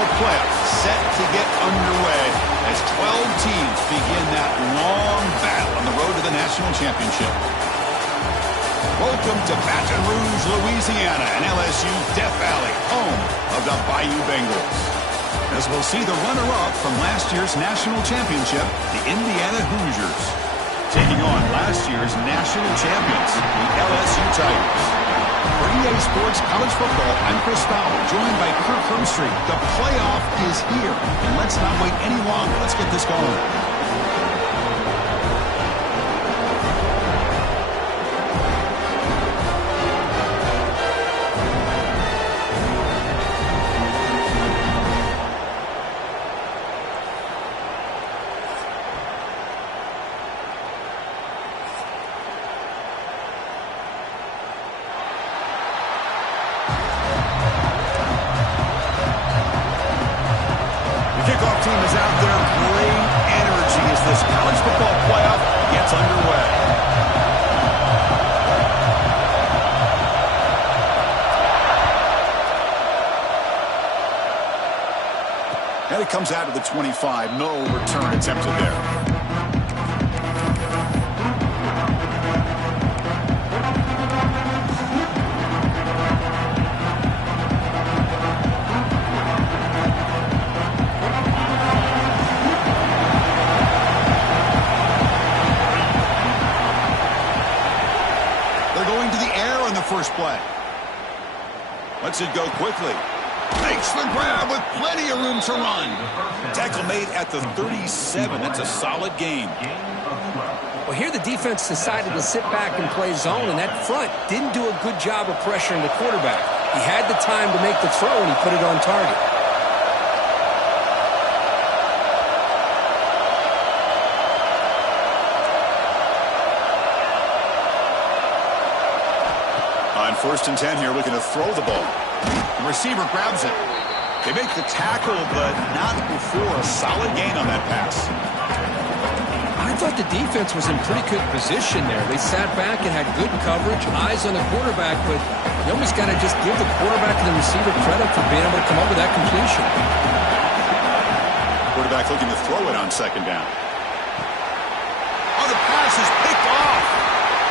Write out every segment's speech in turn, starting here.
Football playoff set to get underway as 12 teams begin that long battle on the road to the national championship. Welcome to Baton Rouge, Louisiana, and LSU Death Valley, home of the Bayou Bengals. As we'll see the runner-up from last year's national championship, the Indiana Hoosiers, taking on last year's national champions, the LSU Tigers. For EA Sports College Football, I'm Chris Fowler, joined by Kirk Herbstreit. The playoff is here, and let's not wait any longer. Let's get this going. Kickoff team is out there. Great energy as this college football playoff gets underway. And it comes out of the 25. No return attempted there. First play. Lets it go quickly. Makes the grab with plenty of room to run. Tackle made at the 37. That's a solid gain. Well, here the defense decided to sit back and play zone, and that front didn't do a good job of pressuring the quarterback. He had the time to make the throw, and he put it on target. First and 10 here, looking to throw the ball. The receiver grabs it. They make the tackle, but not before a solid gain on that pass. I thought the defense was in pretty good position there. They sat back and had good coverage, eyes on the quarterback, but you almost got to just give the quarterback and the receiver credit for being able to come up with that completion. Quarterback looking to throw it on second down. Oh, the pass is picked off.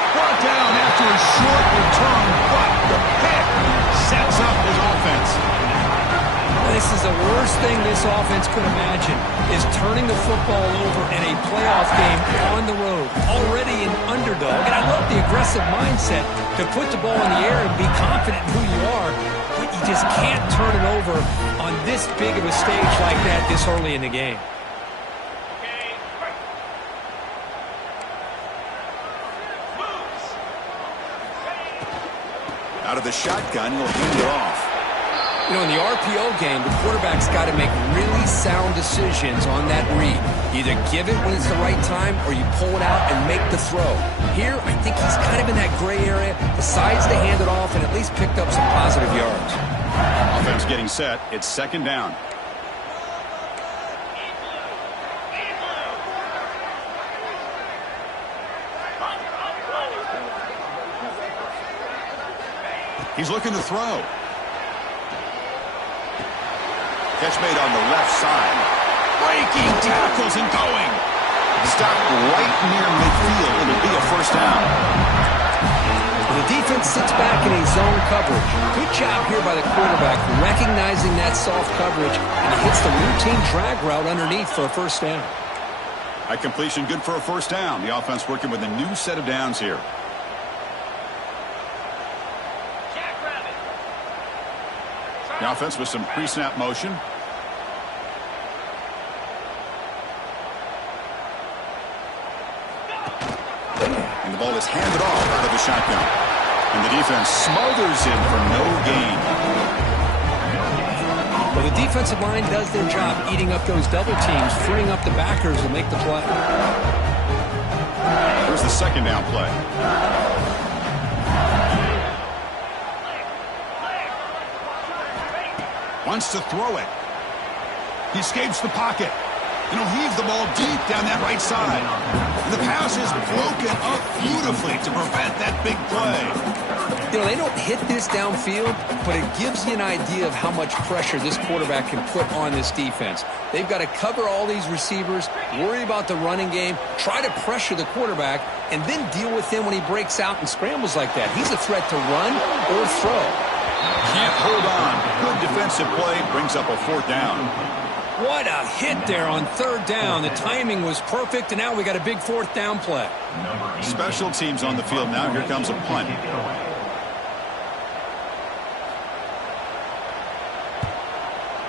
Brought down after a short return, but the pick sets up his offense. This is the worst thing this offense could imagine, is turning the football over in a playoff game on the road. Already an underdog, and I love the aggressive mindset to put the ball in the air and be confident in who you are, but you just can't turn it over on this big of a stage like that this early in the game. Out of the shotgun, he'll hand it off. You know, in the RPO game, the quarterback's got to make really sound decisions on that read. Either give it when it's the right time or you pull it out and make the throw. Here, I think he's kind of in that gray area, decides to hand it off and at least picked up some positive yards. Offense getting set. It's second down. He's looking to throw. Catch made on the left side. Breaking tackles and going. Stopped right near midfield. It'll be a first down. The defense sits back in a zone coverage. Good job here by the quarterback, recognizing that soft coverage, and he hits the routine drag route underneath for a first down. That completion good for a first down. The offense working with a new set of downs here. The offense with some pre-snap motion. And the ball is handed off out of the shotgun. And the defense smothers him for no gain. Well, the defensive line does their job eating up those double teams, freeing up the backers to make the play. Here's the second down play. Wants to throw it. He escapes the pocket. And he'll heave the ball deep down that right side. And the pass is broken up beautifully to prevent that big play. You know, they don't hit this downfield, but it gives you an idea of how much pressure this quarterback can put on this defense. They've got to cover all these receivers, worry about the running game, try to pressure the quarterback, and then deal with him when he breaks out and scrambles like that. He's a threat to run or throw. Can't hold on. Good defensive play brings up a 4th down. What a hit there on 3rd down. The timing was perfect, and now we got a big 4th down play. Special teams on the field now. Here comes a punt.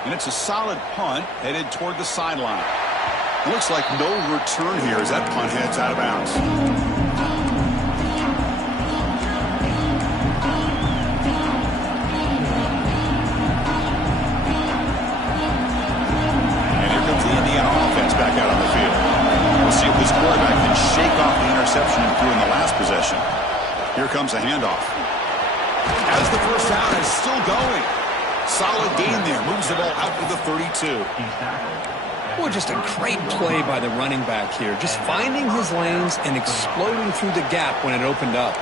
And it's a solid punt headed toward the sideline. It looks like no return here as that punt heads out of bounds. And here comes the Indiana offense back out on the field. We'll see if this quarterback can shake off the interception he threw in the last possession. Here comes a handoff. As the first down is still going. Solid gain there. Moves the ball out to the 32. Well, just a great play by the running back here. Just finding his lanes and exploding through the gap when it opened up.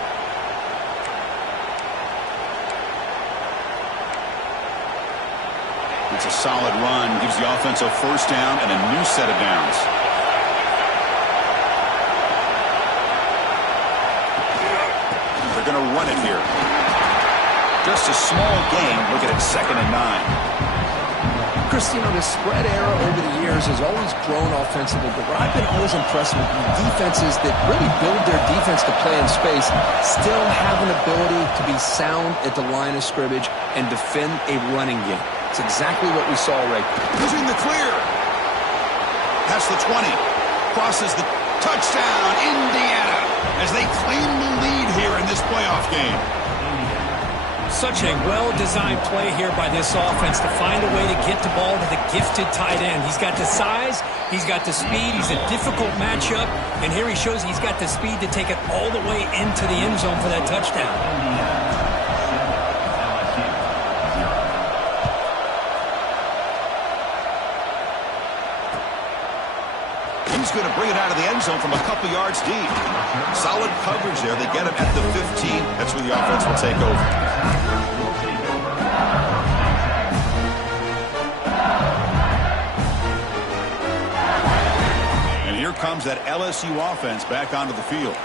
It's a solid run. Gives the offense a 1st down and a new set of downs. They're going to run it here. Just a small gain. Look at it, 2nd and 9. Chris, you know, the spread era over the years has always grown offensively, but what I've been always impressed with defenses that really build their defense to play in space still have an ability to be sound at the line of scrimmage and defend a running game. It's exactly what we saw right there. Using the clear. Past the 20. Crosses the touchdown, Indiana, as they claim the lead here in this playoff game. Such a well-designed play here by this offense to find a way to get the ball to the gifted tight end. He's got the size, he's got the speed, he's a difficult matchup, and here he shows he's got the speed to take it all the way into the end zone for that touchdown. He's going to bring it out of the end zone from a couple yards deep. Solid coverage there. They get him at the 15. That's where the offense will take over. And here comes that LSU offense back onto the field.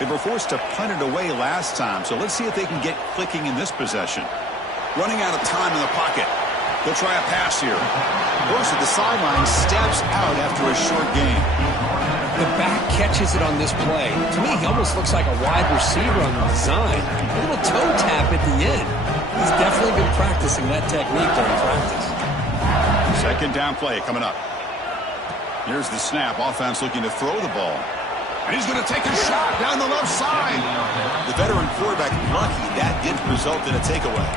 They were forced to punt it away last time, so let's see if they can get clicking in this possession. Running out of time in the pocket. They'll try a pass here. Goes to the sideline, steps out after a short gain. The back catches it on this play. To me, he almost looks like a wide receiver on the design. A little toe tap at the end. He's definitely been practicing that technique during practice. 2nd down play coming up. Here's the snap. Offense looking to throw the ball. And he's going to take a shot down the left side. The veteran quarterback lucky that didn't result in a takeaway.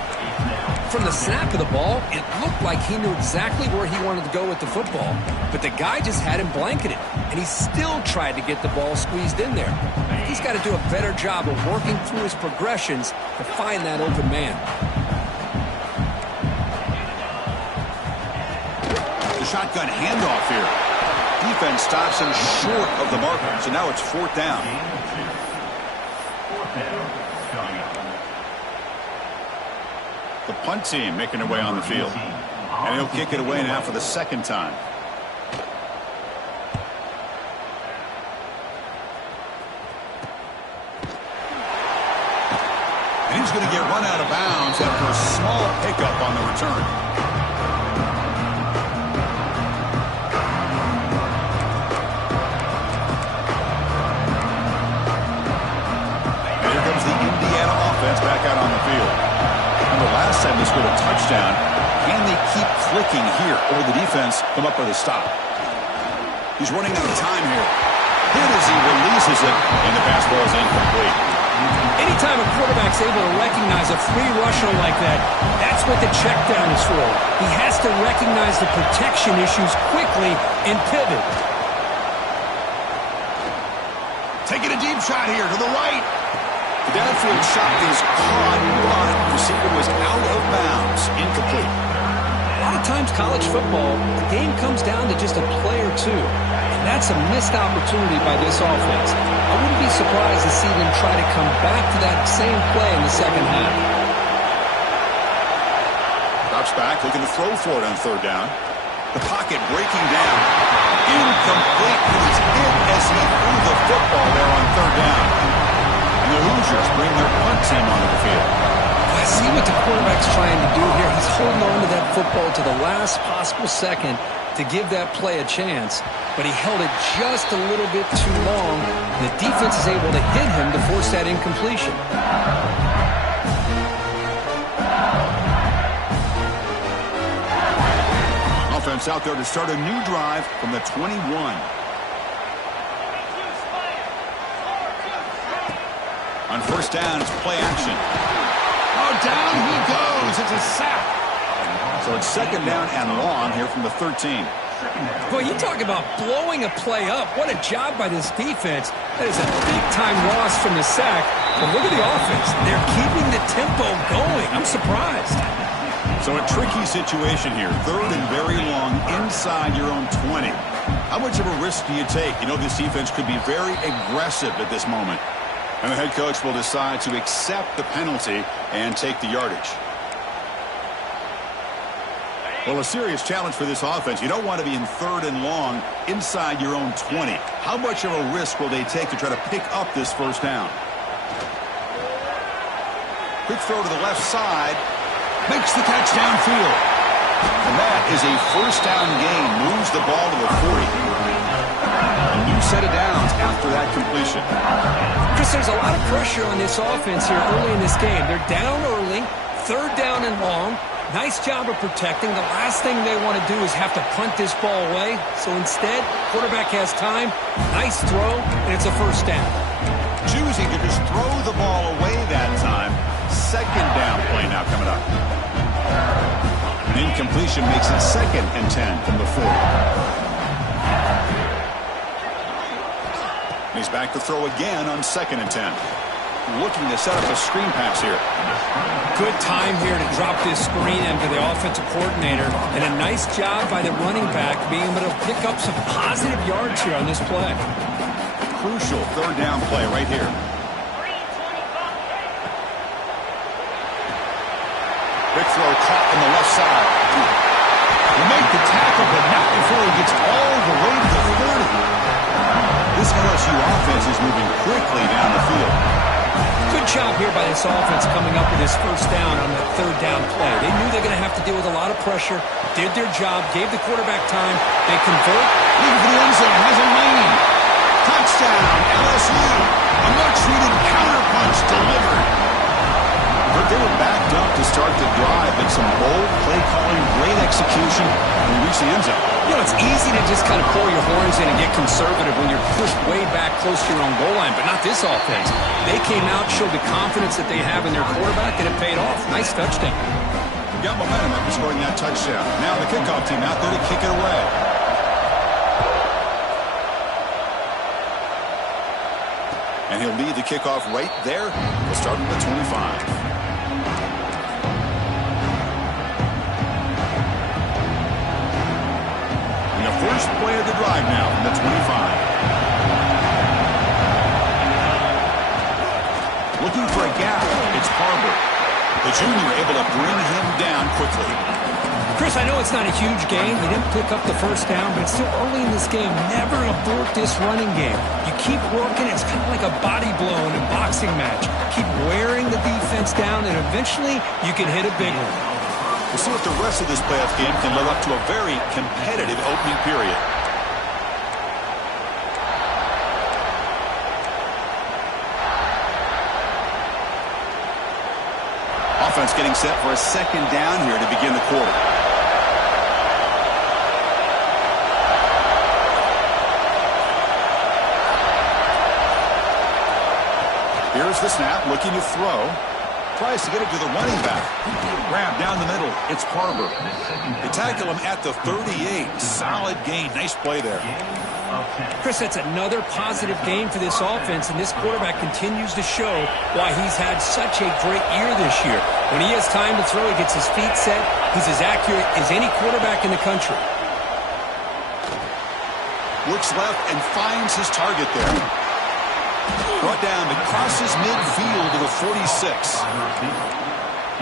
From the snap of the ball, it looked like he knew exactly where he wanted to go with the football, but the guy just had him blanketed, and he still tried to get the ball squeezed in there. He's got to do a better job of working through his progressions to find that open man. The shotgun handoff here. Defense stops him short of the marker, so now it's 4th down. The punt team making their way on the field. And he'll kick it away now for the 2nd time. And he's going to get run out of bounds after a small pickup on the return. And here comes the Indiana offense back out on the field. Remember last time they scored a touchdown. Can they keep clicking here, or the defense come up with a stop? He's running out of time here. Hit as he releases it, and the pass ball is incomplete. Anytime a quarterback's able to recognize a free rusher like that, that's what the check down is for. He has to recognize the protection issues quickly and pivot. Taking a deep shot here to the right. The downfield shot is caught, but the receiver was out of bounds. Incomplete. A lot of times college football, the game comes down to just a play or two. And That's a missed opportunity by this offense. I wouldn't be surprised to see them try to come back to that same play in the second half. Drops back, looking to throw for it on third down. The pocket breaking down. Incomplete. He was hit as he threw the football there on third down. And the Hoosiers bring their punt team onto the field. I see what the quarterback's trying to do here. He's holding on to that football to the last possible second to give that play a chance, but he held it just a little bit too long. The defense is able to hit him to force that incompletion. Offense out there to start a new drive from the 21. On first down, it's play action. Oh, down he goes. It's a sack. So it's second down and long here from the 13. Boy, you talk about blowing a play up. What a job by this defense. That is a big-time loss from the sack. But look at the offense. They're keeping the tempo going. I'm surprised. So a tricky situation here. Third and very long inside your own 20. How much of a risk do you take? You know this defense could be very aggressive at this moment. And the head coach will decide to accept the penalty and take the yardage. Well, a serious challenge for this offense. You don't want to be in third and long inside your own 20. How much of a risk will they take to try to pick up this first down? Quick throw to the left side. Makes the catch downfield. And that is a first down gain. Moves the ball to the 40. A new set of downs after that completion. Chris, there's a lot of pressure on this offense here early in this game. They're down early, third down and long. Nice job of protecting. The last thing they want to do is have to punt this ball away. So instead, quarterback has time. Nice throw, and it's a first down. Choosing to just throw the ball away that time. Second down play now coming up. An incompletion makes it second and 10 from the 40. He's back to throw again on second and 10. Looking to set up a screen pass here. Good time here to drop this screen into the offensive coordinator. And a nice job by the running back being able to pick up some positive yards here on this play. Crucial third down play right here. Quick throw caught on the left side. He made the tackle, but not before he gets all the way to the 30. This LSU offense is moving quickly down the field. Good job here by this offense coming up with this first down on that third down play. They knew they're going to have to deal with a lot of pressure, did their job, gave the quarterback time. They convert. Leaving for the end zone, has a lane. Touchdown, LSU. A much-needed counterpunch delivered. But they were backed up to start the drive, but some bold play calling, great execution, and reach the end zone. You know, it's easy to just kind of pull your horns in and get conservative when you're pushed way back close to your own goal line, but not this offense. They came out, showed the confidence that they have in their quarterback, and it paid off. Nice touchdown. Got momentum after scoring that touchdown. Now the kickoff team out there to kick it away. And he'll lead the kickoff right there. We'll start with the 25. First play of the drive now from the 25. Looking for a gap. It's Barber. The junior able to bring him down quickly. Chris, I know it's not a huge gain. They didn't pick up the first down, but it's still early in this game. Never abort this running game. You keep working. It's kind of like a body blow in a boxing match. Keep wearing the defense down, and eventually you can hit a big one. We'll see if the rest of this playoff game can live up to a very competitive opening period. Offense getting set for a second down here to begin the quarter. Here's the snap, looking to throw. Tries to get it to the running back. Grab down the middle. It's Barber. They tackle him at the 38. Solid gain. Nice play there. Chris, that's another positive game for this offense, and this quarterback continues to show why he's had such a great year this year. When he has time to throw, he gets his feet set. He's as accurate as any quarterback in the country. Looks left and finds his target there. Brought down to crosses midfield to the 46.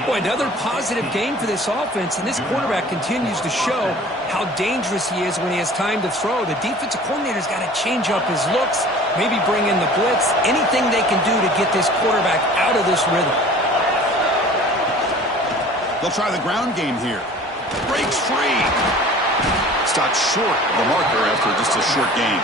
Boy, another positive game for this offense, and this quarterback continues to show how dangerous he is when he has time to throw. The defensive coordinator's got to change up his looks, maybe bring in the blitz, anything they can do to get this quarterback out of this rhythm. They'll try the ground game here. Breaks free. Stopped short of the marker after just a short game.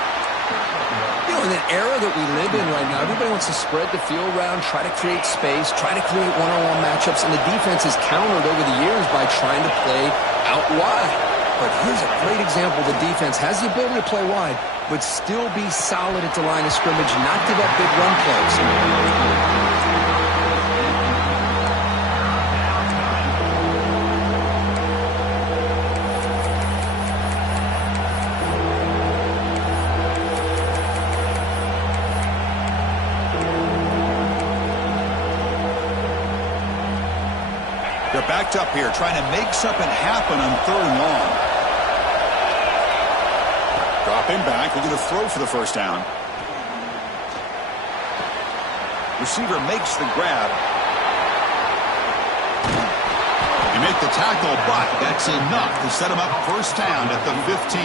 You know, in the era that we live in right now, everybody wants to spread the field around, try to create space, try to create one-on-one matchups, and the defense has countered over the years by trying to play out wide. But here's a great example. The defense has the ability to play wide, but still be solid at the line of scrimmage, not give up big run plays. They're backed up here, trying to make something happen on 3rd and long. Dropping back, looking to throw for the first down. Receiver makes the grab. They make the tackle, but that's enough to set him up first down at the 15.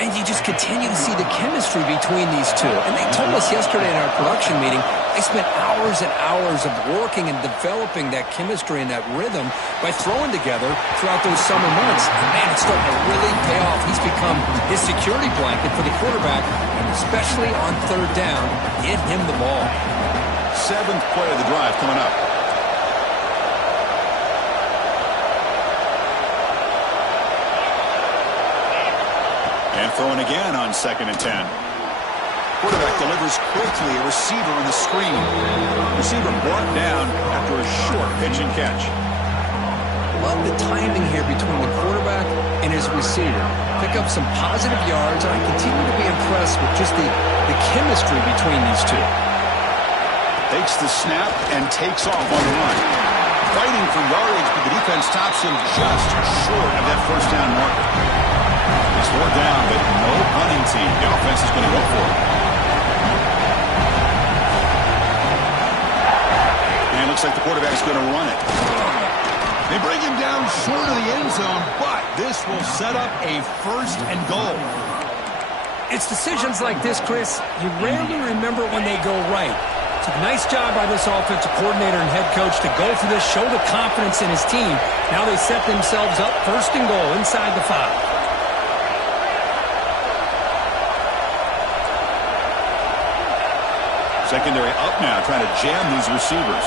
And you just continue to see the chemistry between these two. And they told us yesterday in our production meeting, they spent hours and hours of working and developing that chemistry and that rhythm by throwing together throughout those summer months. And man, it's starting to really pay off. He's become his security blanket for the quarterback, and especially on 3rd down, get him the ball. 7th play of the drive coming up. And throwing again on 2nd and 10. Quarterback delivers quickly, a receiver on the screen. Receiver brought down after a short pitch and catch. Love the timing here between the quarterback and his receiver. Pick up some positive yards, and I continue to be impressed with just the chemistry between these two. Takes the snap and takes off on the run. Fighting for yardage, but the defense stops him just short of that first down marker. He's 4th down, but no punting team. The offense is going to go for it. And it looks like the quarterback's going to run it. They bring him down short of the end zone, but this will set up a 1st and goal. It's decisions like this, Chris, you rarely remember when they go right. It's a nice job by this offensive coordinator and head coach to go for this, show the confidence in his team. Now they set themselves up 1st and goal inside the 5. Secondary up now, trying to jam these receivers.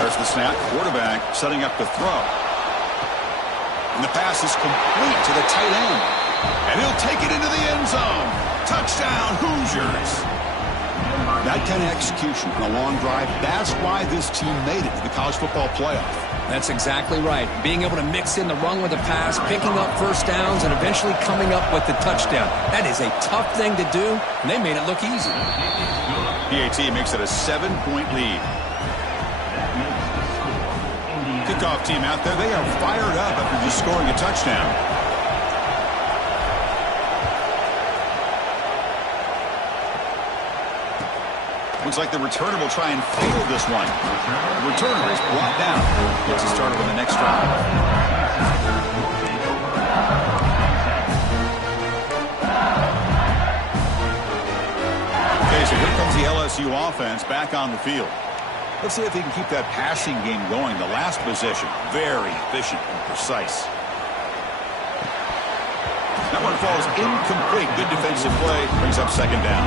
There's the snap. Quarterback setting up the throw. And the pass is complete to the tight end. And he'll take it into the end zone. Touchdown, Hoosiers. That kind of execution on a long drive, that's why this team made it to the college football playoff. That's exactly right. Being able to mix in the run with the pass, picking up first downs, and eventually coming up with the touchdown. That is a tough thing to do, and they made it look easy. PAT makes it a 7-point lead. Kickoff team out there, they are fired up after just scoring a touchdown. Looks like the returner will try and field this one. The returner is brought down. Gets us started on the next drive. Okay, so here comes the LSU offense back on the field. Let's see if he can keep that passing game going. The last possession, very efficient and precise. That one falls incomplete. Good defensive play. Brings up 2nd down.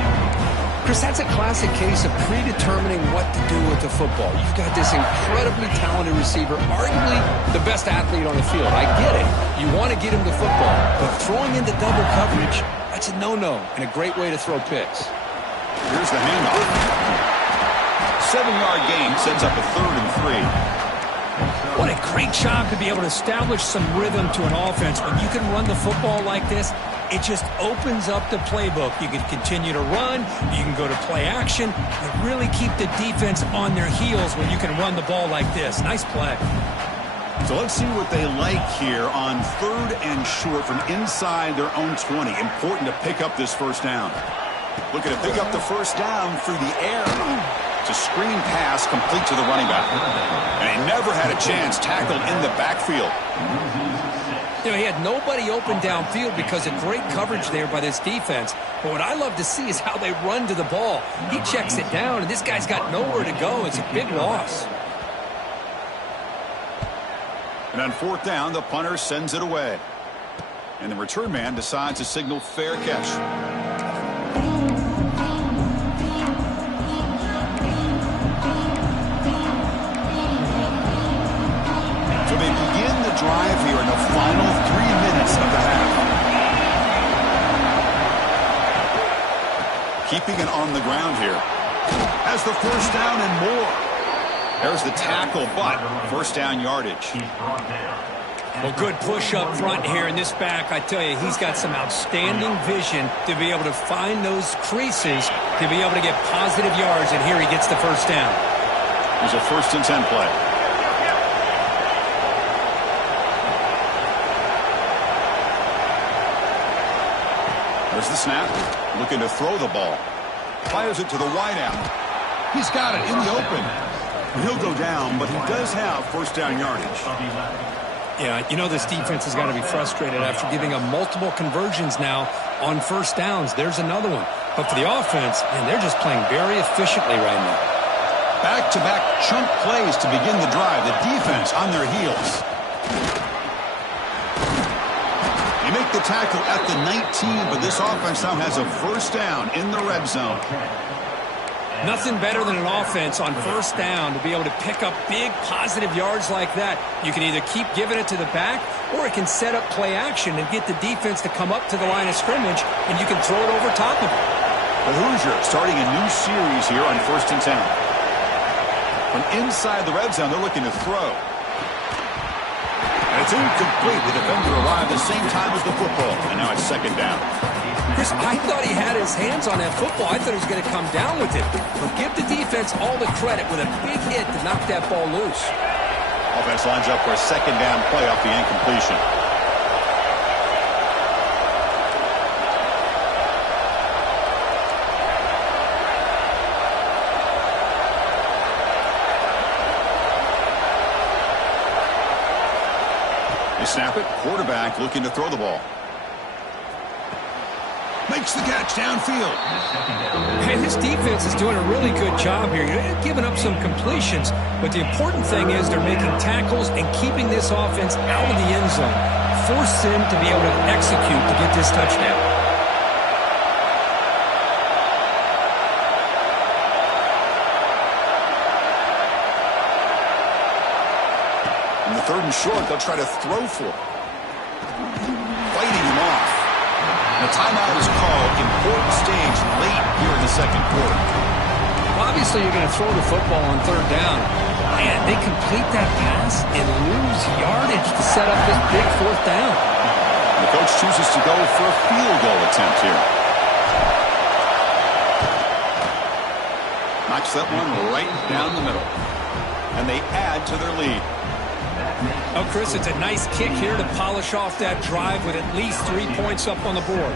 Chris, that's a classic case of predetermining what to do with the football. You've got this incredibly talented receiver, arguably the best athlete on the field. I get it. You want to get him the football, but throwing into double coverage, that's a no-no and a great way to throw picks. Here's the handoff. 7-yard gain sets up a 3rd and 3. What a great job to be able to establish some rhythm to an offense. When you can run the football like this, it just opens up the playbook. You can continue to run, you can go to play action, and really keep the defense on their heels when you can run the ball like this. Nice play. So let's see what they like here on 3rd and short from inside their own 20. Important to pick up this first down. Looking to pick up the first down through the air. It's a screen pass complete to the running back. And he never had a chance, tackled in the backfield. You know, he had nobody open downfield because of great coverage there by this defense. But what I love to see is how they run to the ball. He checks it down, and this guy's got nowhere to go. It's a big loss. And on 4th down, the punter sends it away. And the return man decides to signal fair catch. So they begin the drive here in the final 3 minutes of the half. Keeping it on the ground here. Has the first down and more. There's the tackle, but first down yardage. Well, good push up front here in this back. I tell you, he's got some outstanding vision to be able to find those creases, to be able to get positive yards, and here he gets the first down. There's a 1st and 10 play. There's the snap. Looking to throw the ball. Fires it to the wideout. He's got it in the open. He'll go down, but he does have first down yardage. Yeah, you know this defense has got to be frustrated after giving them multiple conversions now on first downs. There's another one. But for the offense, man, they're just playing very efficiently right now. Back-to-back chunk plays to begin the drive. The defense on their heels. They make the tackle at the 19, but this offense now has a first down in the red zone. Nothing better than an offense on first down to be able to pick up big positive yards like that. You can either keep giving it to the back, or it can set up play action and get the defense to come up to the line of scrimmage, and you can throw it over top of it. The Hoosiers starting a new series here on 1st and 10. From inside the red zone, they're looking to throw. And it's incomplete. The defender arrived at the same time as the football, and now it's 2nd down. Chris, I thought he had his hands on that football. I thought he was going to come down with it. But give the defense all the credit with a big hit to knock that ball loose. Offense lines up for a 2nd down play off the incompletion. They snap it. Quarterback looking to throw the ball. Makes the catch downfield. Hey, this defense is doing a really good job here. They're giving up some completions, but the important thing is they're making tackles and keeping this offense out of the end zone. Force them to be able to execute to get this touchdown. In the 3rd and short, they'll try to throw for it. Fighting him off. The timeout is called. Important stage late here in the 2nd quarter. Well, obviously, you're going to throw the football on 3rd down. And they complete that pass and lose yardage to set up this big 4th down. The coach chooses to go for a field goal attempt here. Knocks that one right down the middle. And they add to their lead. Oh, Chris, it's a nice kick here to polish off that drive with at least 3 points up on the board.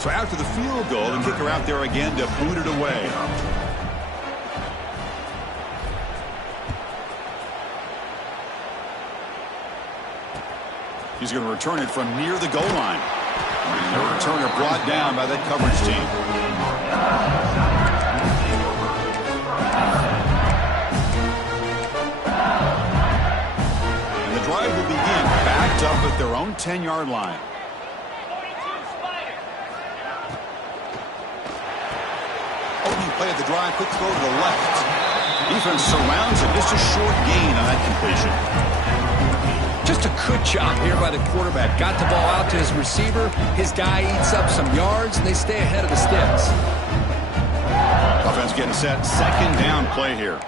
So after the field goal, the kicker out there again to boot it away. He's going to return it from near the goal line. The returner brought down by that coverage team. Drive will begin backed up at their own 10-yard line. Opening play of the drive, quick throw to the left. Defense surrounds it. Just a short gain on that completion. Just a good job here by the quarterback. Got the ball out to his receiver. His guy eats up some yards, and they stay ahead of the sticks. Offense getting set. 2nd down play here.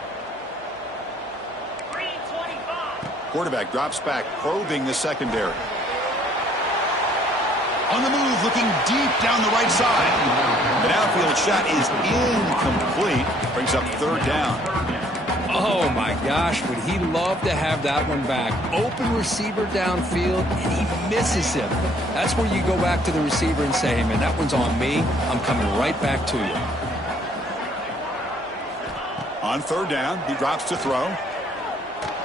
Quarterback drops back, probing the secondary. On the move, looking deep down the right side. The downfield shot is incomplete. Brings up third down. Oh, my gosh, would he love to have that one back. Open receiver downfield, and he misses him. That's where you go back to the receiver and say, hey, man, that one's on me. I'm coming right back to you. On third down, he drops to throw.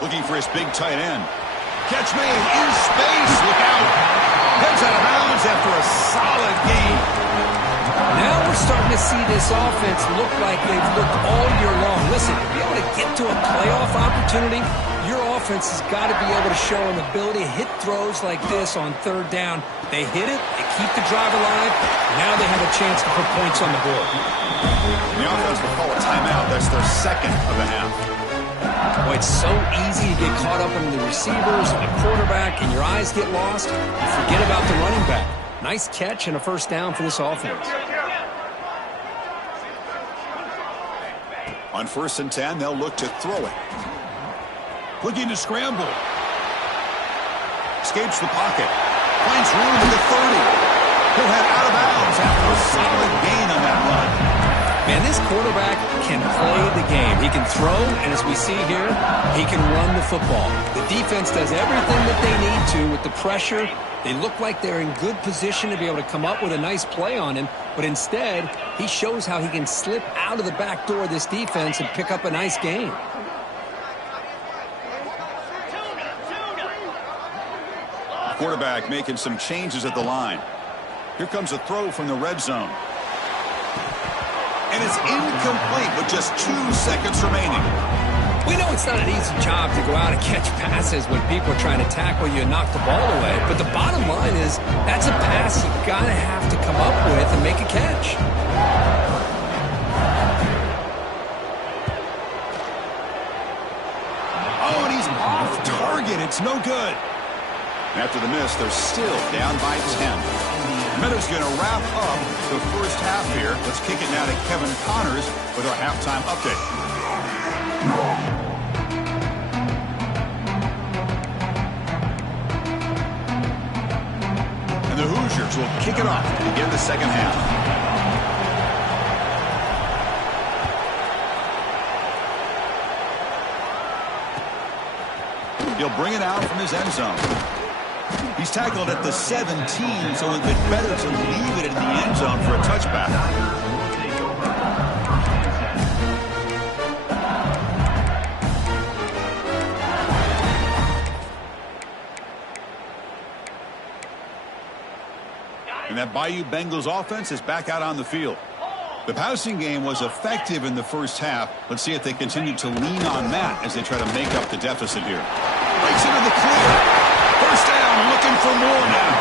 Looking for his big tight end. Catch made in space. Look out. Heads out of bounds after a solid gain. Now we're starting to see this offense look like they've looked all year long. Listen, to be able to get to a playoff opportunity, your offense has got to be able to show an ability to hit throws like this on third down. They hit it, they keep the drive alive. Now they have a chance to put points on the board. The offense will call a timeout. That's their second of the half. Boy, it's so easy to get caught up in the receivers and the quarterback, and your eyes get lost. You forget about the running back. Nice catch and a first down for this offense. On 1st and 10, they'll look to throw it. Looking to scramble. Escapes the pocket. Finds room at the 30. He'll head out of bounds after a solid gain on that run. Man, this quarterback can play the game. He can throw, and as we see here, he can run the football. The defense does everything that they need to with the pressure. They look like they're in good position to be able to come up with a nice play on him, but instead, he shows how he can slip out of the back door of this defense and pick up a nice gain. Quarterback making some changes at the line. Here comes a throw from the red zone. And it's incomplete with just 2 seconds remaining. We know it's not an easy job to go out and catch passes when people are trying to tackle you and knock the ball away. But the bottom line is that's a pass you got to have to come up with and make a catch. Oh, and he's off target. It's no good. After the miss, they're still down by 10. Meadows going to wrap up the first half here. Let's kick it now to Kevin Connors with our halftime update. And the Hoosiers will kick it off to begin the second half. He'll bring it out from his end zone. He's tackled at the 17, so it's been better to leave it in the end zone for a touchback. And that Bayou Bengals offense is back out on the field. The passing game was effective in the first half. Let's see if they continue to lean on that as they try to make up the deficit here. Breaks into the clear. First down, looking for more now.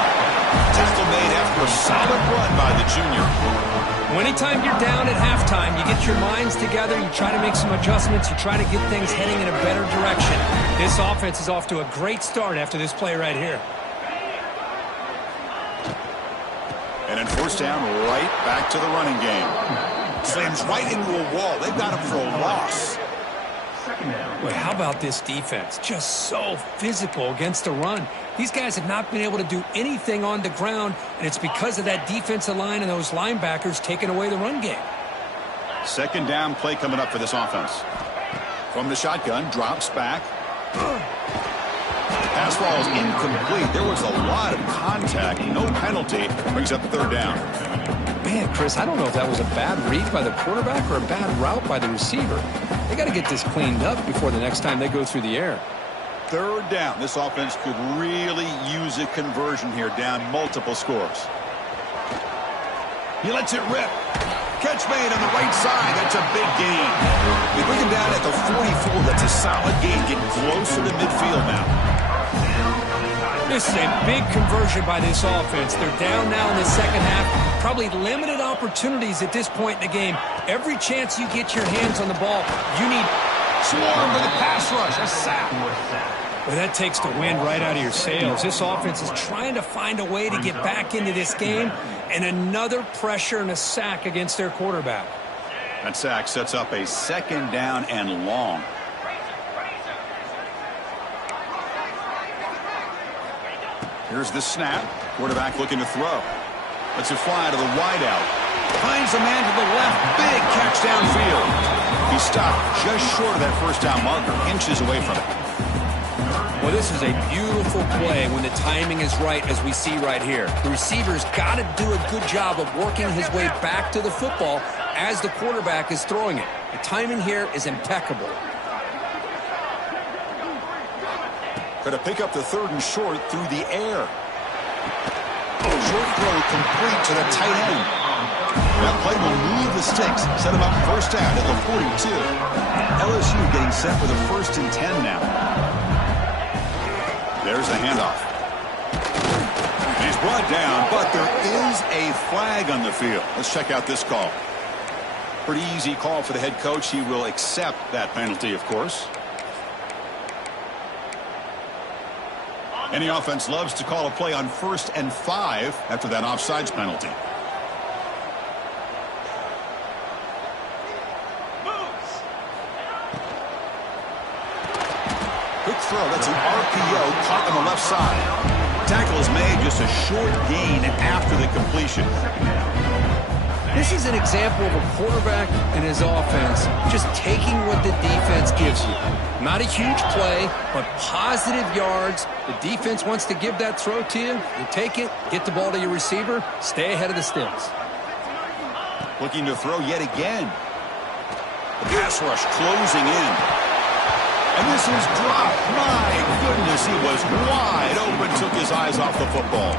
Tackle made after a solid run by the junior. Anytime you're down at halftime, you get your minds together, you try to make some adjustments, you try to get things heading in a better direction. This offense is off to a great start after this play right here. And then first down, right back to the running game. Slams right into a wall. They've got him for a loss. Boy, how about this defense? Just so physical against the run. These guys have not been able to do anything on the ground, and it's because of that defensive line and those linebackers taking away the run game. Second down play coming up for this offense. From the shotgun, drops back. Pass ball is incomplete. There was a lot of contact. No penalty. Brings up third down. Man, Chris, I don't know if that was a bad read by the quarterback or a bad route by the receiver. They got to get this cleaned up before the next time they go through the air. Third down. This offense could really use a conversion here, down multiple scores. He lets it rip. Catch made on the right side. That's a big gain. They bring him down at the 44. That's a solid gain. Getting closer to midfield now. This is a big conversion by this offense. They're down now in the second half. Probably limited opportunities at this point in the game. Every chance you get your hands on the ball, you need swarm with a pass rush. A sack. Well, that takes the wind right out of your sails. This offense is trying to find a way to get back into this game, and another pressure and a sack against their quarterback. That sack sets up a second down and long. Here's the snap. Quarterback looking to throw. Lets it fly to the wideout. Finds a man to the left. Big catch downfield. He stopped just short of that first down marker, inches away from it. Well, this is a beautiful play when the timing is right, as we see right here. The receiver's got to do a good job of working his way back to the football as the quarterback is throwing it. The timing here is impeccable. Going to pick up the 3rd and short through the air. Short throw complete to the tight end. That play will move the sticks, set them up first down at the 42. LSU getting set with a 1st and 10 now. There's the handoff. He's brought down, but there is a flag on the field. Let's check out this call. Pretty easy call for the head coach. He will accept that penalty, of course. Any offense loves to call a play on 1st and 5 after that offsides penalty. Quick throw. That's an RPO caught on the left side. Tackle is made, just a short gain after the completion. This is an example of a quarterback and his offense just taking what the defense gives you. Not a huge play, but positive yards. The defense wants to give that throw to you. You take it, get the ball to your receiver, stay ahead of the sticks. Looking to throw yet again. The pass rush closing in. And this is dropped. My goodness, he was wide open, took his eyes off the football.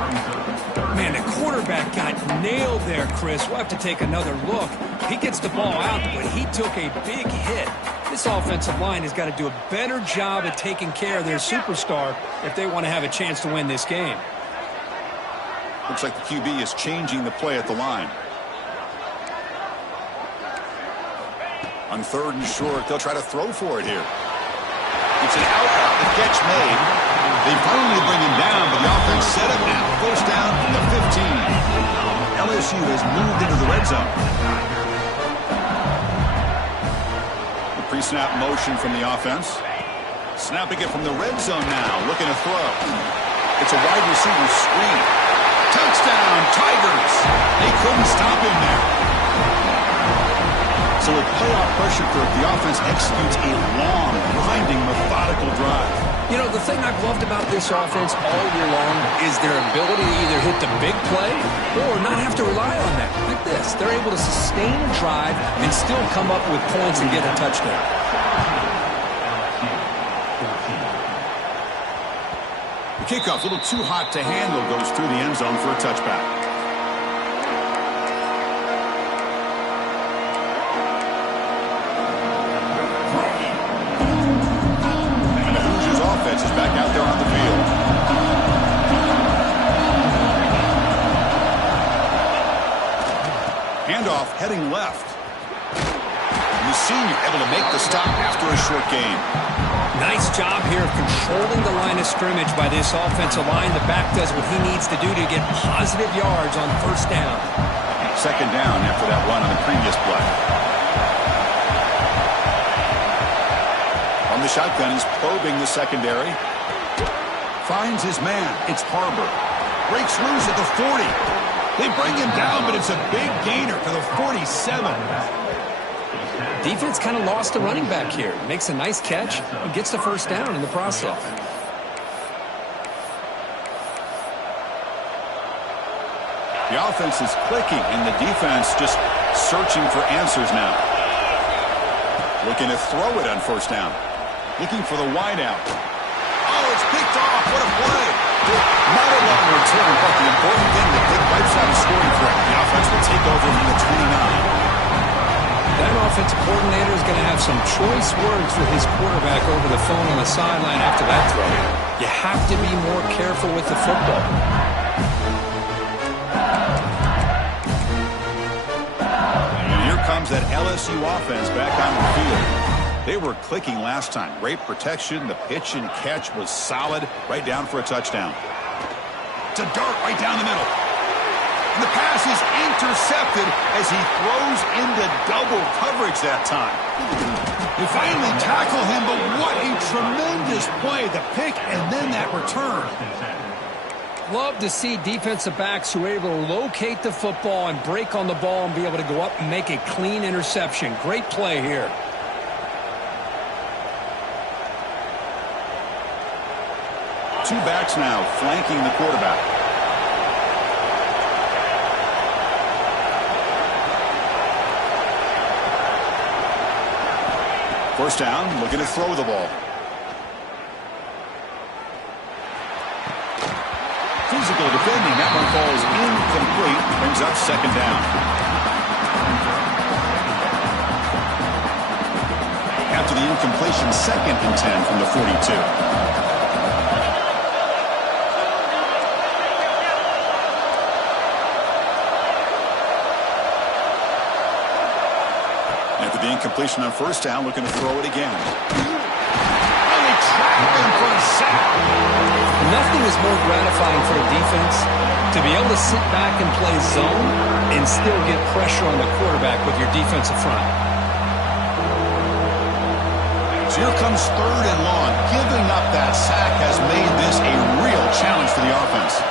Man, the quarterback got nailed there, Chris. We'll have to take another look. He gets the ball out, but he took a big hit. This offensive line has got to do a better job at taking care of their superstar if they want to have a chance to win this game. Looks like the QB is changing the play at the line. On 3rd and short, they'll try to throw for it here. It's an out route, the catch made. They finally bring him down, but the offense set up now. First down from the 15. LSU has moved into the red zone. The pre-snap motion from the offense. Snapping it from the red zone now, looking to throw. It's a wide receiver screen. Touchdown, Tigers! They couldn't stop him there. So with playoff pressure, Kirk, the offense executes a long, grinding, methodical drive. You know, the thing I've loved about this offense all year long is their ability to either hit the big play or not have to rely on that. Like this, they're able to sustain a drive and still come up with points and get a touchdown. The kickoff, a little too hot to handle, goes through the end zone for a touchback. Is back out there on the field. Handoff heading left. The senior able to make the stop after a short gain. Nice job here of controlling the line of scrimmage by this offensive line. The back does what he needs to do to get positive yards on 1st down. 2nd down after that run on the previous play. On the shotgun, he's probing the secondary. Finds his man. It's Harbor. Breaks loose at the 40. They bring him down, but it's a big gainer to the 47. Defense kind of lost the running back here. Makes a nice catch and gets the 1st down in the process. The offense is clicking, and the defense just searching for answers now. Looking to throw it on 1st down. Looking for the wideout. Oh, it's picked off. What a play. Not a long return, but the important thing, the big wipes out a scoring threat. The offense will take over from the 29. That offensive coordinator is going to have some choice words for his quarterback over the phone on the sideline after that throw. You have to be more careful with the football. And here comes that LSU offense back on the field. They were clicking last time. Great protection. The pitch and catch was solid. Right down for a touchdown. To dart right down the middle. And the pass is intercepted as he throws into double coverage that time. They finally tackle him, but what a tremendous play. The pick and then that return. Love to see defensive backs who are able to locate the football and break on the ball and be able to go up and make a clean interception. Great play here. Two backs now flanking the quarterback. First down, looking to throw the ball. Physical defending. That one falls incomplete. Brings up second down. After the incompletion, 2nd and 10 from the 42. After the incompletion on first down, looking to throw it again. And they trap him for a sack. Nothing is more gratifying for a defense to be able to sit back and play zone and still get pressure on the quarterback with your defensive front. So here comes 3rd and long. Giving up that sack has made this a real challenge for the offense.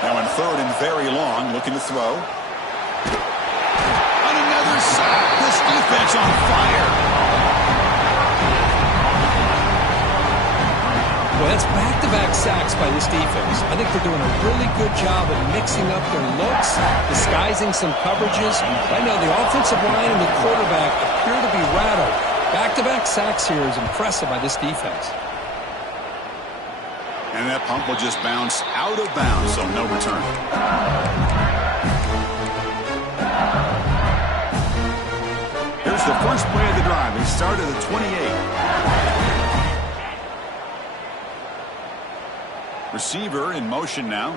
Now in 3rd and very long, looking to throw. On another sack. This defense on fire. Well, that's back-to-back sacks by this defense. I think they're doing a really good job of mixing up their looks, disguising some coverages. Right now, the offensive line and the quarterback appear to be rattled. Back-to-back sacks here is impressive by this defense. And that pump will just bounce out of bounds, so no return. Here's the first play of the drive. He started at 28. Receiver in motion now.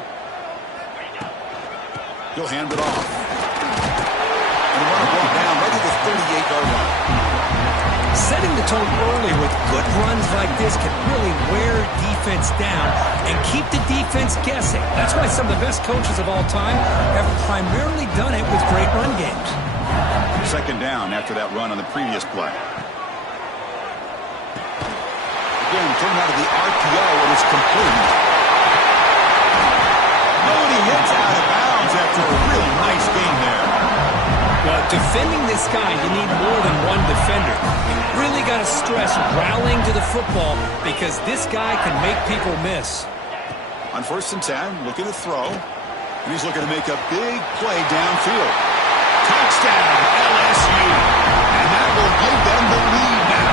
He'll hand it off. And the runner brought down right at the 38-yard line. Setting the tone early with good runs like this can really wear defense down and keep the defense guessing. That's why some of the best coaches of all time have primarily done it with great run games. Second down after that run on the previous play. Again, thrown out of the RPO, and it's complete. Oh, he hits out of bounds after a really nice game there. Well, defending this guy, you need more than one defender. You really got to stress rallying to the football because this guy can make people miss. On 1st and 10, looking to throw. And he's looking to make a big play downfield. Touchdown, LSU. And that will give them the lead now.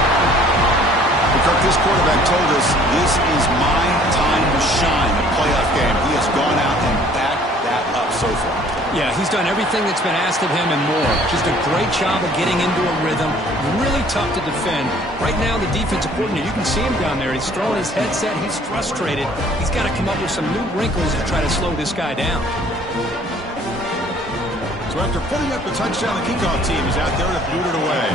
Because this quarterback told us this is my time to shine, a playoff game. He has gone out and backed that up so far. Yeah, he's done everything that's been asked of him and more. Just a great job of getting into a rhythm. Really tough to defend. Right now, the defensive coordinator, you can see him down there. He's throwing his headset. He's frustrated. He's got to come up with some new wrinkles to try to slow this guy down. So after putting up the touchdown, the kickoff team is out there to boot it away.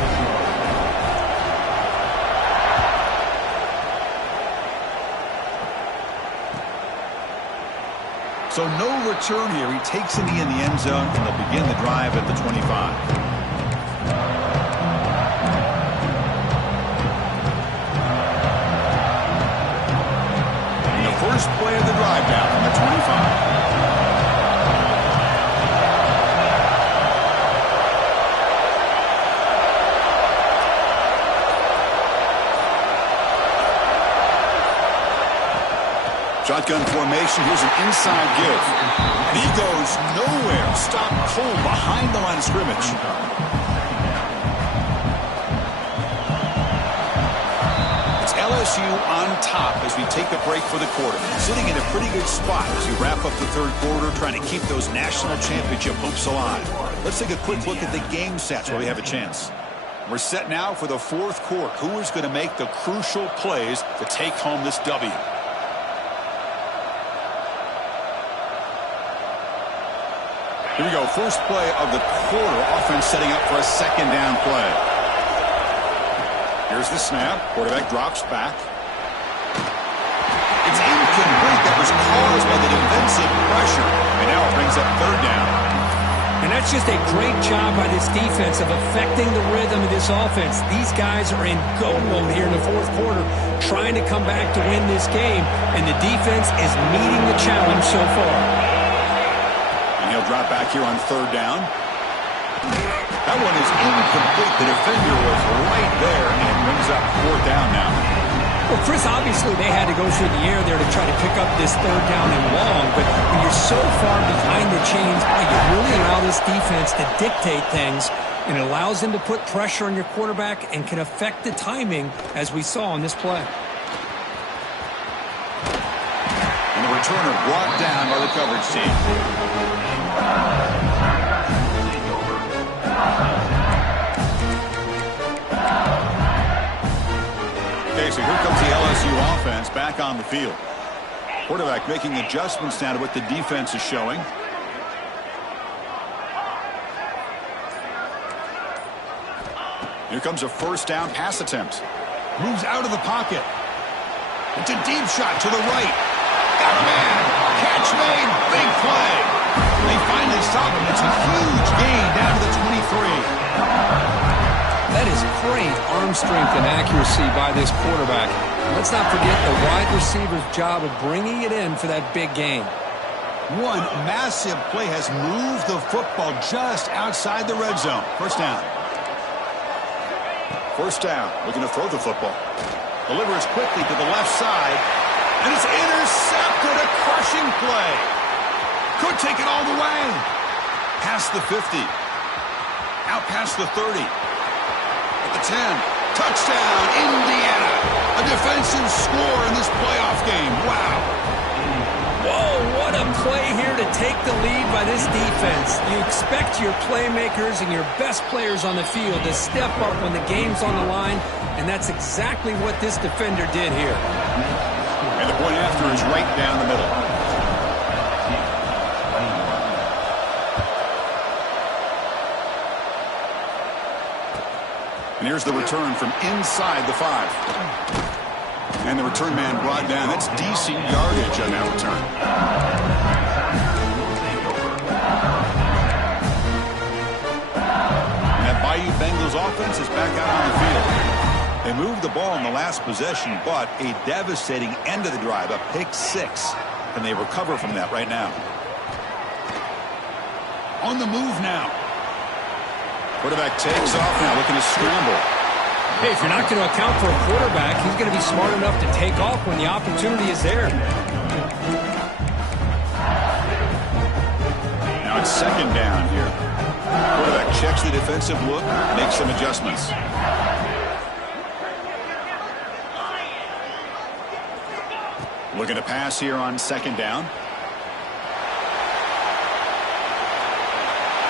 So no return here. He takes it in the end zone, and they'll begin the drive at the 25. And the first play of the drive now from the 25. Shotgun formation. Here's an inside give. And he goes nowhere. Stopped cold behind the line of scrimmage. It's LSU on top as we take a break for the quarter. Sitting in a pretty good spot as we wrap up the 3rd quarter, trying to keep those national championship hopes alive. Let's take a quick look at the game stats while we have a chance. We're set now for the 4th quarter. Who is going to make the crucial plays to take home this W? Here we go. First play of the quarter. Offense setting up for a 2nd down play. Here's the snap. Quarterback drops back. It's incomplete. That was caused by the defensive pressure. And now it brings up 3rd down. And And that's just a great job by this defense of affecting the rhythm of this offense. These guys are in go mode here in the fourth quarter, trying to come back to win this game, and the defense is meeting the challenge so far. And he'll drop back here on third down. That one is incomplete. The defender was right there and brings up fourth down now. Well, Chris, obviously they had to go through the air there to try to pick up this third down and long, but when you're so far behind the chains, you really allow this defense to dictate things, and it allows them to put pressure on your quarterback and can affect the timing, as we saw on this play. And the returner brought down by the coverage team. Okay, so here comes the LSU offense back on the field. Quarterback making adjustments now to what the defense is showing. Here comes a first down pass attempt. Moves out of the pocket. It's a deep shot to the right. Got a man. Catch made. Big play. They finally stop him. It's a huge gain down to the 23. That is great arm strength and accuracy by this quarterback. Let's not forget the wide receiver's job of bringing it in for that big gain. One massive play has moved the football just outside the red zone. First down. First down. Looking to throw the football. Delivers quickly to the left side. And it's intercepted. A crushing play. Could take it all the way. Past the 50. Out past the 30. At the 10. Touchdown, Indiana. A defensive score in this playoff game. Wow. Whoa, what a play here to take the lead by this defense. You expect your playmakers and your best players on the field to step up when the game's on the line, and that's exactly what this defender did here. And the point after is right down the middle. And here's the return from inside the 5. And the return man brought down. That's decent yardage on that return. And that Bayou Bengals offense is back out on the field. They moved the ball in the last possession, but a devastating end of the drive, a pick 6. And they recover from that right now. On the move now. Quarterback takes off now, looking to scramble. Hey, if you're not going to account for a quarterback, he's going to be smart enough to take off when the opportunity is there. Now it's second down here. Quarterback checks the defensive look, makes some adjustments. Looking to pass here on second down.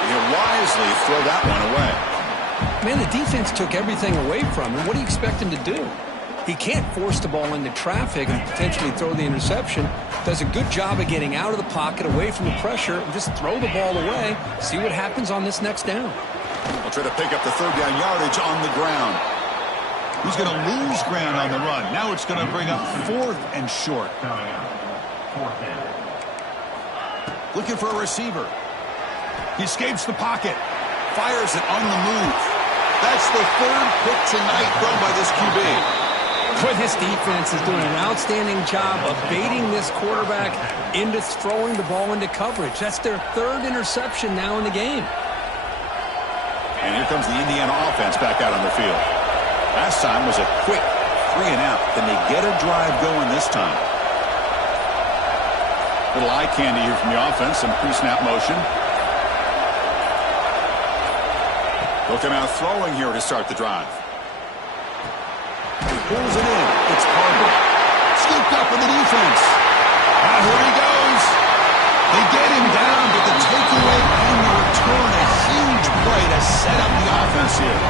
He'll wisely throw that one away. Man, the defense took everything away from him. What do you expect him to do? He can't force the ball into traffic and potentially throw the interception. Does a good job of getting out of the pocket, away from the pressure, and just throw the ball away. See what happens on this next down. He'll try to pick up the third down yardage on the ground. He's going to lose ground on the run. Now it's going to bring up fourth and short. Looking for a receiver. He escapes the pocket. Fires it on the move. That's the third pick tonight thrown by this QB. Boy, this defense is doing an outstanding job of baiting this quarterback into throwing the ball into coverage. That's their third interception now in the game. And here comes the Indiana offense back out on the field. Last time was a quick 3 and out. Then they get a drive going this time. Little eye candy here from the offense. Some pre-snap motion. Looking out throwing here to start the drive. Pulls it in. It's Parker. Scooped up in the defense. Now here he goes. They get him down, but the takeaway and the return, a huge play to set up the offense here.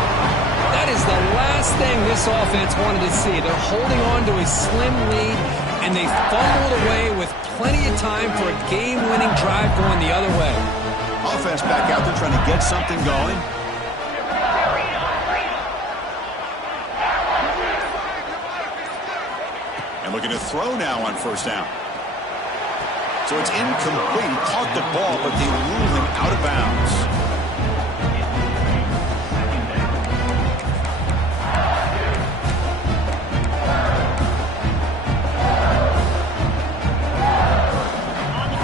That is the last thing this offense wanted to see. They're holding on to a slim lead, and they fumbled away with plenty of time for a game-winning drive going the other way. Offense back out there trying to get something going. And looking to throw now on first down. So it's incomplete. He caught the ball, but they ruled him out of bounds.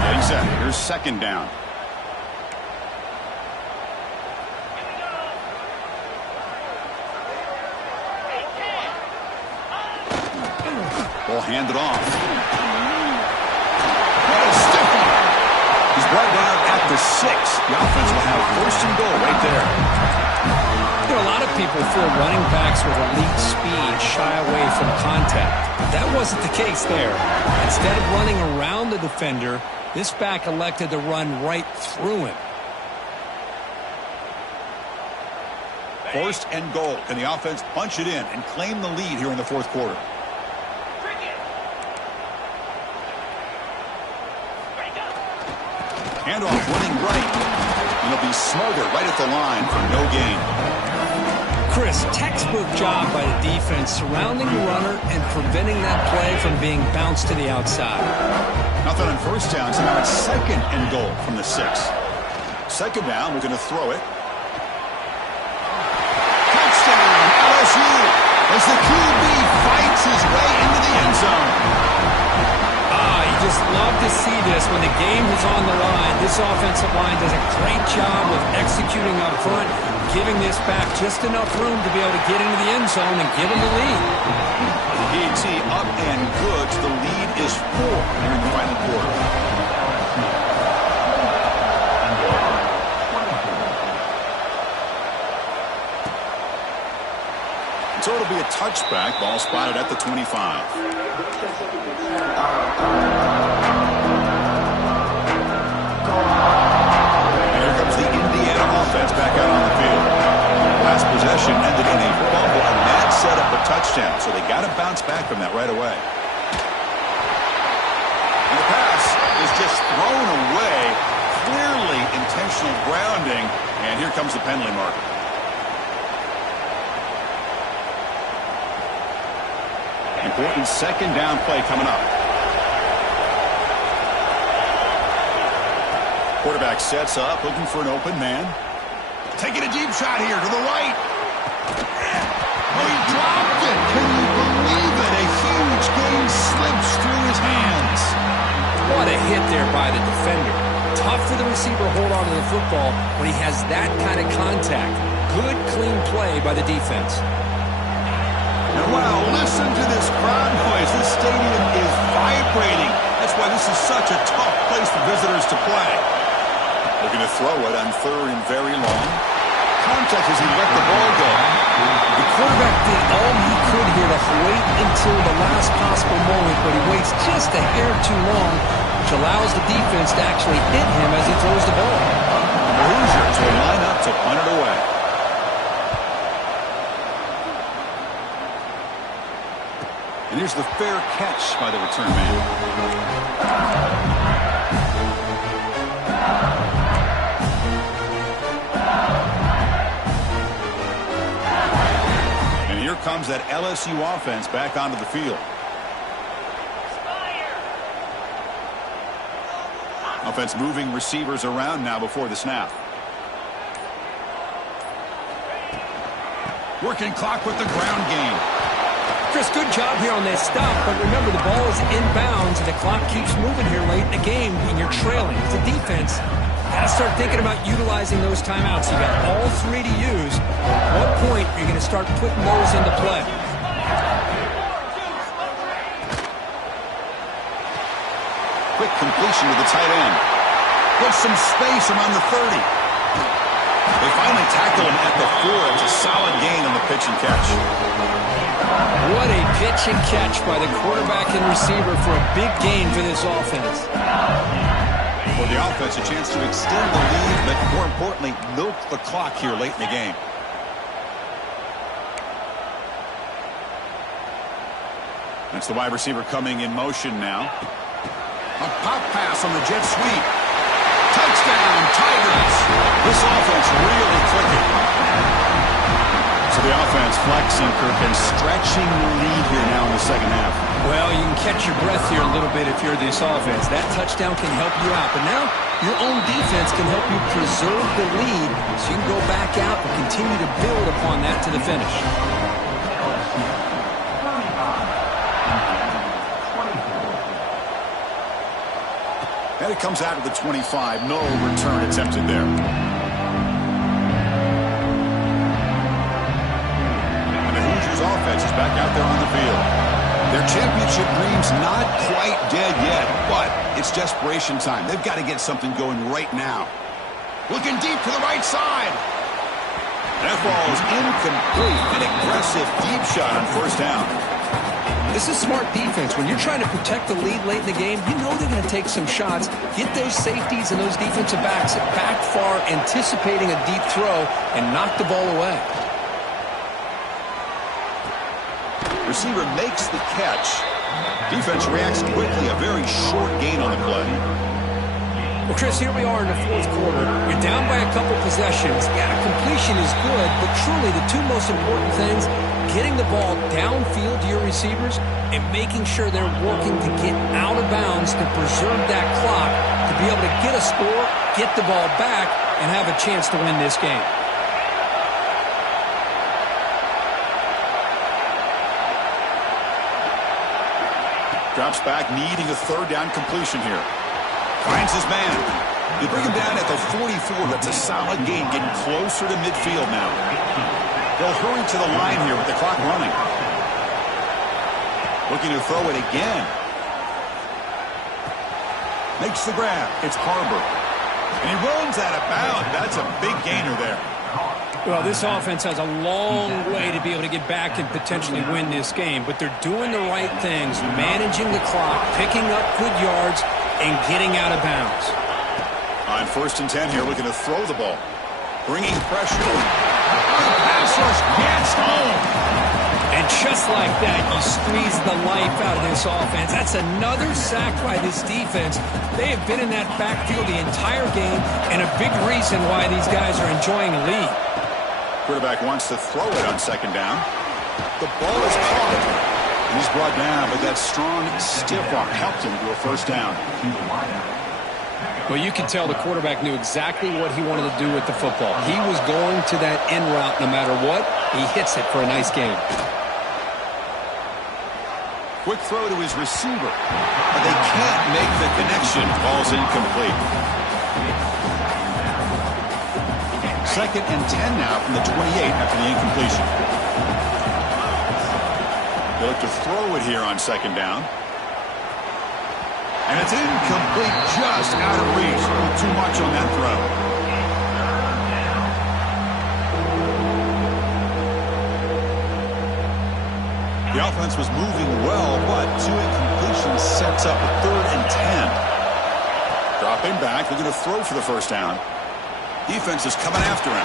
Getting set. Here's second down. Ball handed off. What a stiff one. He's brought down at the 6. The offense will have first and goal right there. You know, a lot of people feel running backs with elite speed shy away from contact. That wasn't the case there. Instead of running around the defender, this back elected to run right through him. First and goal. Can the offense punch it in and claim the lead here in the fourth quarter? Handoff running right. And he'll be smothered right at the line for no gain. Chris, textbook job by the defense surrounding the runner and preventing that play from being bounced to the outside. Nothing on first down, so now it's second and goal from the 6. Second down, we're going to throw it. Touchdown, LSU, as the QB fights his way into the end zone. You just love to see this when the game is on the line. This offensive line does a great job of executing up front, giving this back just enough room to be able to get into the end zone and give him the lead. PAT up and good. The lead is 4 here in the final quarter. So it'll be a touchback. Ball spotted at the 25. Here comes the Indiana offense back out on the field. Last possession ended in a fumble, and that set up a touchdown. So they got to bounce back from that right away. And the pass is just thrown away. Clearly intentional grounding. And here comes the penalty marker. Important second down play coming up. Quarterback sets up, looking for an open man. Taking a deep shot here to the right. Oh, he dropped it. Can you believe it? A huge gain slips through his hands. What a hit there by the defender. Tough for the receiver to hold on to the football when he has that kind of contact. Good, clean play by the defense. And wow, listen to this crowd noise. This stadium is vibrating. That's why this is such a tough place for visitors to play. Looking to throw it on third and very long. Contact as he let the ball go. The quarterback did all he could here to wait until the last possible moment, but he waits just a hair too long, which allows the defense to actually hit him as he throws the ball. The Hoosiers will line up to punt it away. And here's the fair catch by the return man. And here comes that LSU offense back onto the field. Offense moving receivers around now before the snap. Working clock with the ground game. Chris, good job here on that stop, but remember the ball is inbounds and the clock keeps moving here late in the game and you're trailing. As a defense, you got to start thinking about utilizing those timeouts. You got all 3 to use. At what point are you going to start putting those into play? Quick completion to the tight end. Gets some space around the 30. They finally tackle him at the 4. It's a solid gain on the pitch and catch. What a pitch and catch by the quarterback and receiver for a big gain for this offense. For the offense, a chance to extend the lead, but more importantly, milk the clock here late in the game. That's the wide receiver coming in motion now. A pop pass on the jet sweep. Touchdown, Tigers. This offense really clicking. So the offense flexing, Kirk, and stretching the lead here now in the second half. Well, you can catch your breath here a little bit if you're this offense. That touchdown can help you out. But now your own defense can help you preserve the lead so you can go back out and continue to build upon that to the finish. And it comes out of the 25. No return attempted there. And the Hoosiers offense is back out there on the field. Their championship dream's not quite dead yet, but it's desperation time. They've got to get something going right now. Looking deep to the right side. That ball is incomplete. An aggressive deep shot on first down. This is smart defense. When you're trying to protect the lead late in the game, you know they're going to take some shots, get those safeties and those defensive backs back far, anticipating a deep throw, and knock the ball away. Receiver makes the catch. Defense reacts quickly. A very short gain on the play. Well, Chris, here we are in the fourth quarter. You're down by a couple possessions. Yeah, completion is good, but truly the two most important things, getting the ball downfield to your receivers and making sure they're working to get out of bounds to preserve that clock, to be able to get a score, get the ball back, and have a chance to win this game. Drops back, needing a third down completion here. Finds his man. You bring him down at the 44. That's a solid gain, getting closer to midfield now. They'll hurry to the line here with the clock running. Looking to throw it again. Makes the grab. It's Harbor. And he runs out of bounds. That's a big gainer there. Well, this offense has a long way to be able to get back and potentially win this game, but they're doing the right things, managing the clock, picking up good yards, and getting out of bounds. On 1st and 10 here, looking to throw the ball. Bringing pressure. Pass rush gets home. And just like that, you squeeze the life out of this offense. That's another sack by this defense. They have been in that backfield the entire game, and a big reason why these guys are enjoying a lead. Quarterback wants to throw it on 2nd down. The ball is caught. And he's brought down, but that strong, stiff arm helped him to a 1st down. Well, you can tell the quarterback knew exactly what he wanted to do with the football. He was going to that end route no matter what. He hits it for a nice gain. Quick throw to his receiver. But they can't make the connection. Ball's incomplete. 2nd and 10 now from the 28 after the incompletion. They look to throw it here on 2nd down. And it's incomplete, just out of reach. A little too much on that throw. The offense was moving well, but 2 incompletions sets up a 3rd and 10. Dropping back, looking to throw for the 1st down. Defense is coming after him.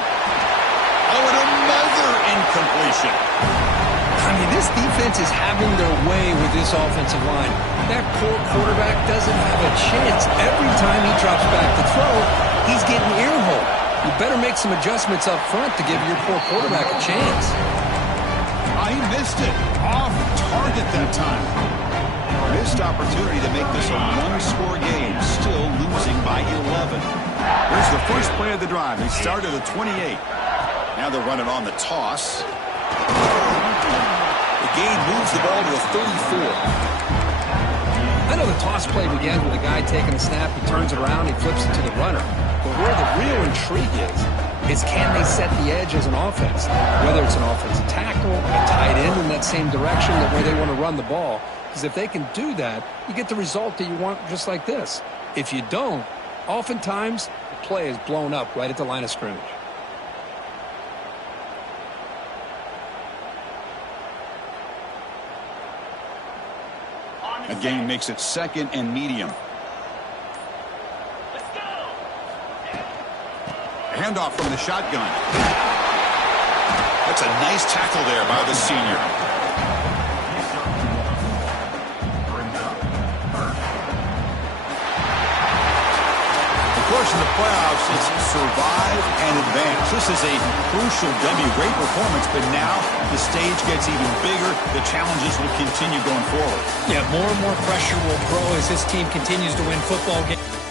Oh, and another incompletion. I mean, this defense is having their way with this offensive line. That poor quarterback doesn't have a chance. Every time he drops back to throw, he's getting earholed. You better make some adjustments up front to give your poor quarterback a chance. He missed it. Off target that time. Missed opportunity to make this a one-score game. Still losing by 11. Here's the first play of the drive. They started at 28. Now they're running on the toss. The gain moves the ball to the 34. I know the toss play begins with a guy taking a snap, he turns it around, he flips it to the runner. But where the real intrigue is can they set the edge as an offense? Whether it's an offensive tackle, a tight end in that same direction, that where they want to run the ball. Because if they can do that, you get the result that you want just like this. If you don't, oftentimes the play is blown up right at the line of scrimmage. A gain makes it 2nd and medium. Handoff from the shotgun. That's a nice tackle there by the senior. Of course, in the playoffs, it's survive and advance. This is a crucial W. Great performance, but now the stage gets even bigger. The challenges will continue going forward. Yeah, more and more pressure will grow as this team continues to win football games.